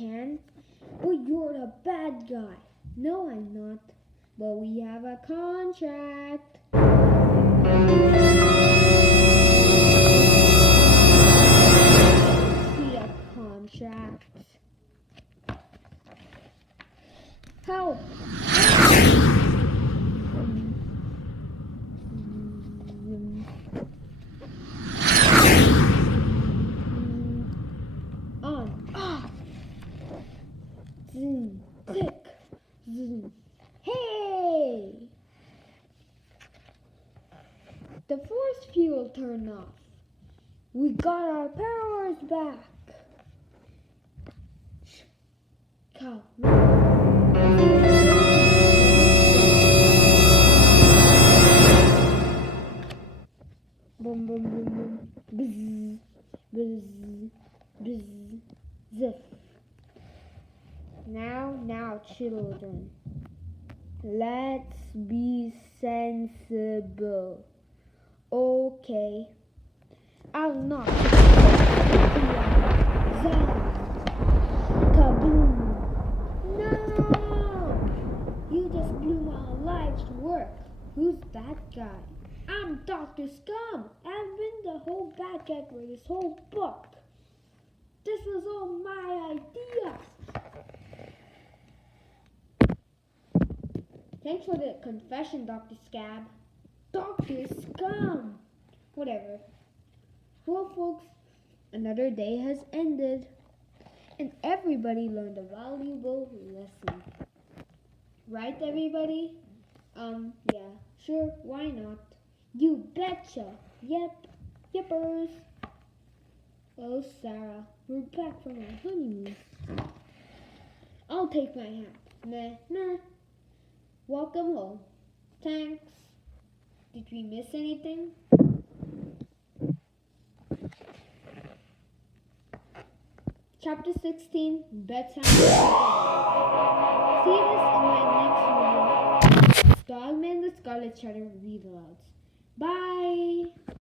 can. But you're the bad guy. No, I'm not. But we have a contract. See a contract. Help! On. Off. Zoom. Click. Zoom. Hey! The force field turned off. We got our powers back. Cow. Boom, boom, boom, boom. Bzz, bzz, bzz, ziff. Now, children. Let's be sensible. Okay. I'll not. Kaboom. No! You just blew my life's work. Who's that guy? I'm Dr. Scum. I've been the whole bad guy for this whole book. This was all my idea. Thanks for the confession, Dr. Scab. Dr. Scum! Whatever. Well, folks, another day has ended. And everybody learned a valuable lesson. Right, everybody? Yeah, sure, why not? You betcha. Yep, yippers. Oh, Sarah, we're back from our honeymoon. I'll take my hat. Nah. Welcome home. Thanks. Did we miss anything? Chapter 16, Bedtime. See this in my next video. Dogman the Scarlet Shadow read aloud. Bye.